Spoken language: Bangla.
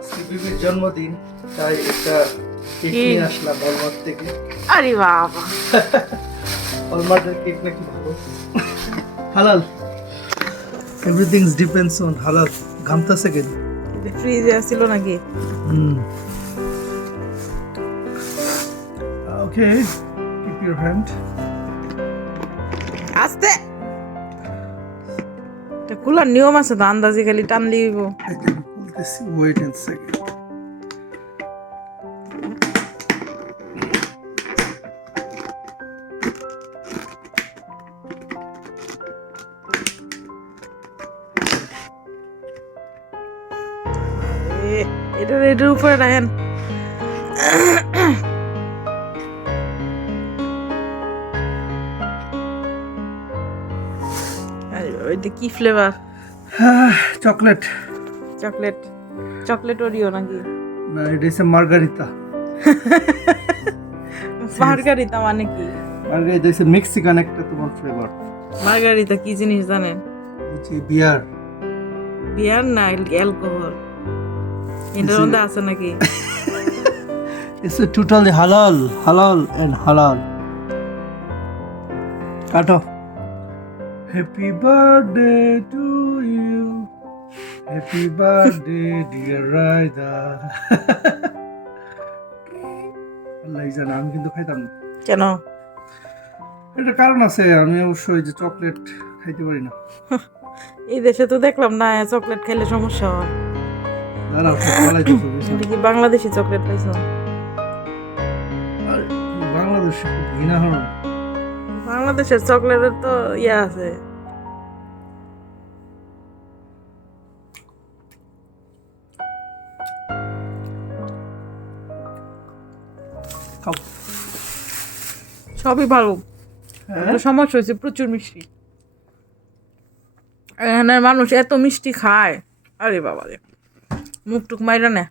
আজকে বিবির জন্মদিন, তাই একটা কেক নিয়ে আসলাম ওয়ালমার্ট থেকে। আরে বাবা, ওয়ালমার্টের কেক নাকি ভালো, হালাল। এভরিথিং ডিপেন্ডস অন হালাল। ঘামতাছে কেন? ফ্রিজে ছিল নাকি? ওকে, কিপ ইউর হ্যান্ড। আস্তে, এটা খোলার নিয়ম আছে তো, আন্দাজি খালি টান দিব। বলতেছি, ওয়েট এন্ড সেকেন্ড। এটার উপরে রাখেন। এটা কি flavour? Chocolate. Chocolate, chocolate Oreo নাকি? না, এটা হচ্ছে মার্গারিতা। মার্গারিতা মানে কি? মার্গারিতা হচ্ছে মেক্সিকান একটা তোমার ফ্লেভার। মার্গারিতা কি জিনিস জানেন? যে বিয়ার। বিয়ার না, অ্যালকোহল। এটার মধ্যে আছে নাকি? It's totally halal, halal and halal. কাটো। Happy birthday to you. Happy birthday dear Raida. আল্লাহ জানে, আমি কিন্তু খাইতাম না। কেন? এটা কারণ আছে, আমি অবশ্যই যে চকলেট খাইতে পারি না। এই দেশে তো দেখলাম না চকলেট খেলে সমস্যা হয়। দাঁড়াও, সব পালাই দিতে হবে। এটা কি বাংলাদেশি চকলেট পাইছো? আর বাংলাদেশে খুব ঘৃণা হয়। বাংলাদেশের চকলেটের তো ইয়ে আছে। খাও। সবই ভালো, হ্যাঁ? সমস্যা হয়েছে প্রচুর মিষ্টি। এখানে মানুষ এত মিষ্টি খায়, আরে বাবা রে, মুখ টুক মাইরা না।